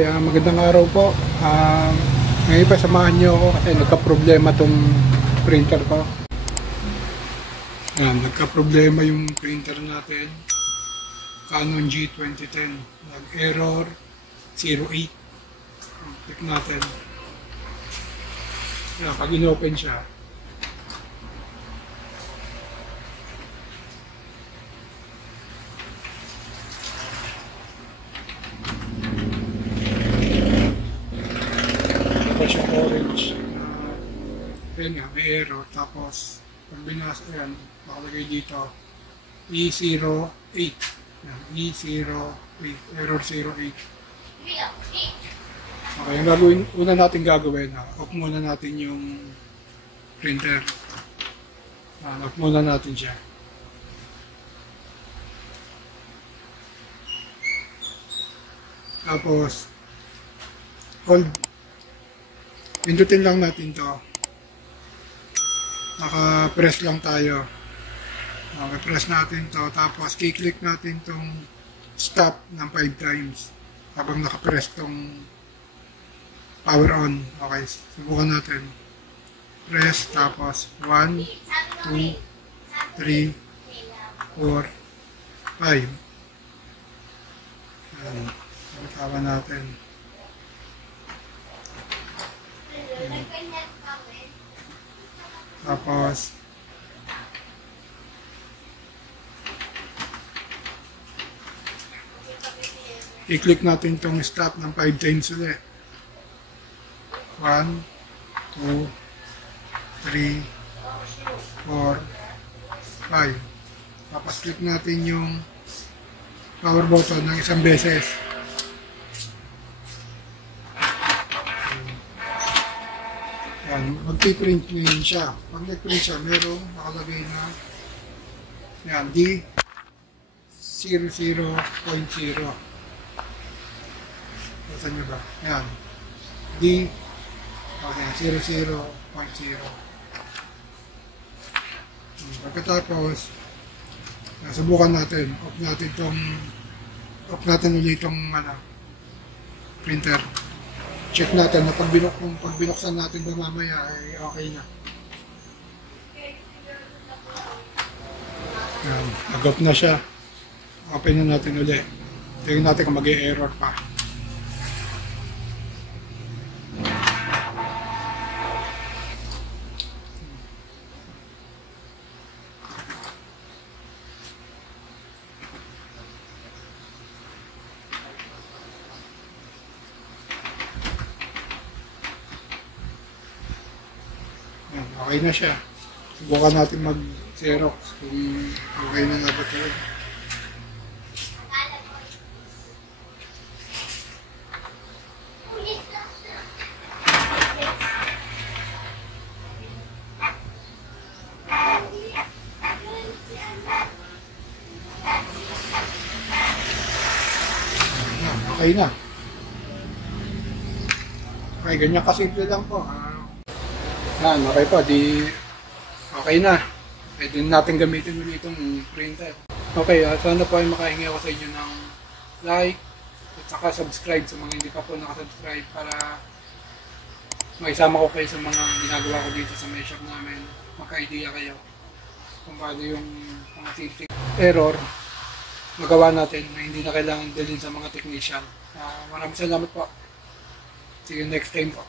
Okay, magandang araw po. Ngayon pa samahan niyo ako kasi nagka-problema tong printer ko. Nagka-problema yung printer natin. Canon G2010. Nag-error 08. Click natin. Pag in-open siya, siya orange. Ayan nga, may error. Tapos, pag binasa yan, makalagay dito, E08. Yan, E08. Error 08. Okay, yung gagawin, una natin gagawin, off muna natin yung printer. Off muna natin siya. Tapos, hold. Pindutin lang natin to. Naka-press lang tayo. Press natin to. Tapos, kiklik natin tong stop ng 5 times. Habang naka-press tong power on. Okay, subukan natin. Press, tapos 1, 2, 3, 4, 5. Bitawan natin. Tapos i-click natin itong stop ng 5 times ulit. 1, 2, 3, 4, 5. Tapos click natin yung power button ng isang beses. Magpiprint ngayon siya. Pag nag-print siya, merong nakalagay na yan, D00.0. Saan nyo ba? Yan. D00.0. Pagkatapos, subukan natin. Off natin ulit itong printer. Check natin na pag binuksan natin ba mamaya ay okay na. Nag-off na siya. Open na natin ulit. Tingnan natin kung mag-e-error pa. Okay na siya. Subukan natin mag-xerox kung okay na nga ba ito. Okay na. Okay, ganyan kasimple lang po. Okay po, okay na. Pwede natin gamitin ulit itong printer. Okay, sana po ay makahingi ako sa inyo ng like at saka subscribe sa mga hindi pa po nakasubscribe para maisama ko kayo sa mga ginagawa ko dito sa may shop namin. Magka-idea kayo kung paano yung mga error magawa natin na hindi na kailangan dalhin sa mga technician. Maraming salamat po. See you next time po.